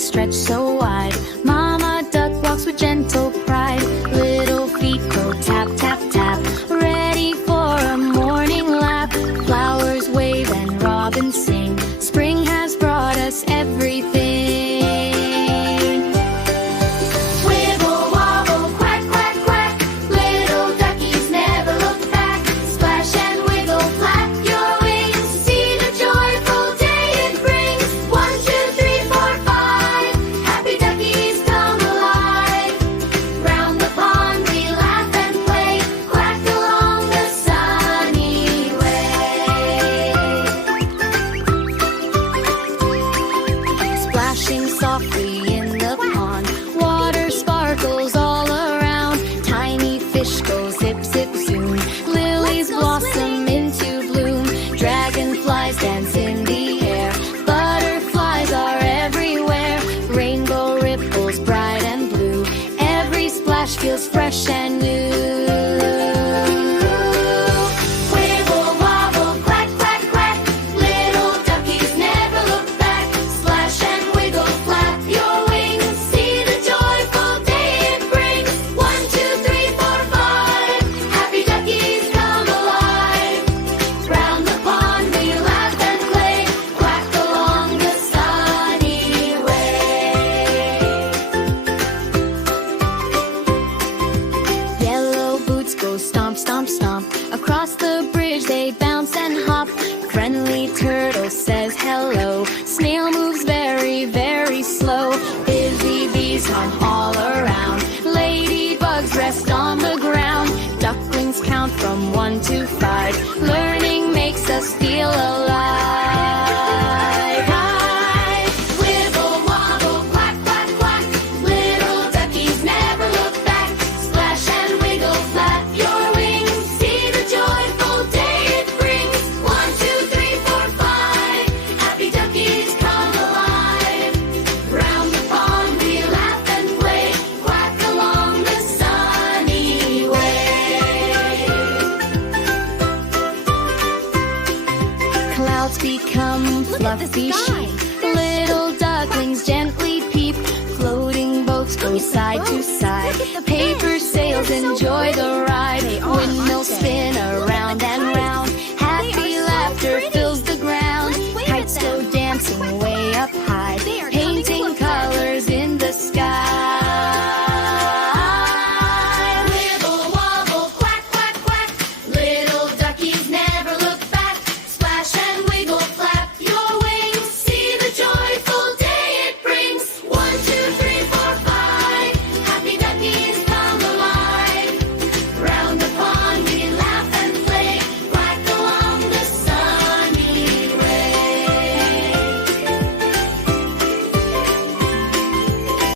wings stretch so wide. Mama duck walks with gentle pride. Little feet go tap, tap, tap, ready for a morning lap. Flowers wave and robins sing. Spring has brought us everything. Wibble wobble, quack, quack, quack. Little duckies never look back. Splash and wiggle, flap your wings. See the joyful day it brings. 1, 2, 3, 4, 5. Happy duckies come alive. Round the pond we laugh and play. Quack along the sunny way. Splashing softly in the pond, water sparkles all around. Tiny fish go zip, zip, zoom. Lilies blossom into bloom. Dragonflies dance in the air. Butterflies are everywhere. Rainbow ripples bright and blue. Every splash feels fresh and new. Wibble wobble, quack, quack, quack. Little duckies never look back. Splash and wiggle, flap your wings. See the joyful day it brings. 1, 2, 3, 4, 5. Happy duckies come alive. Round the pond we laugh and play. Quack along the sunny way. Yellow boots go stomp, stomp, stomp. Across the bridge they bounce and hop. Friendly turtle says hello. Snail moves very, very slow. Busy bees hum all around. Ladybugs rest on the ground. Ducklings count from 1 to 5. Learning makes us feel alive. Wibble wobble, quack, quack, quack. Little duckies never look back. Splash and wiggle, flap your wings. See the joyful day it brings. 1, 2, 3, 4, 5. Happy duckies come alive. Round the pond we laugh and play. Quack along the sunny way. Clouds become fluffy sheep. Little ducklings gently peep. Floating boats go side to side. Paper sails enjoy the ride. Windmills spin around and round. Happy laughter fills the ground. Kites go dancing way up high.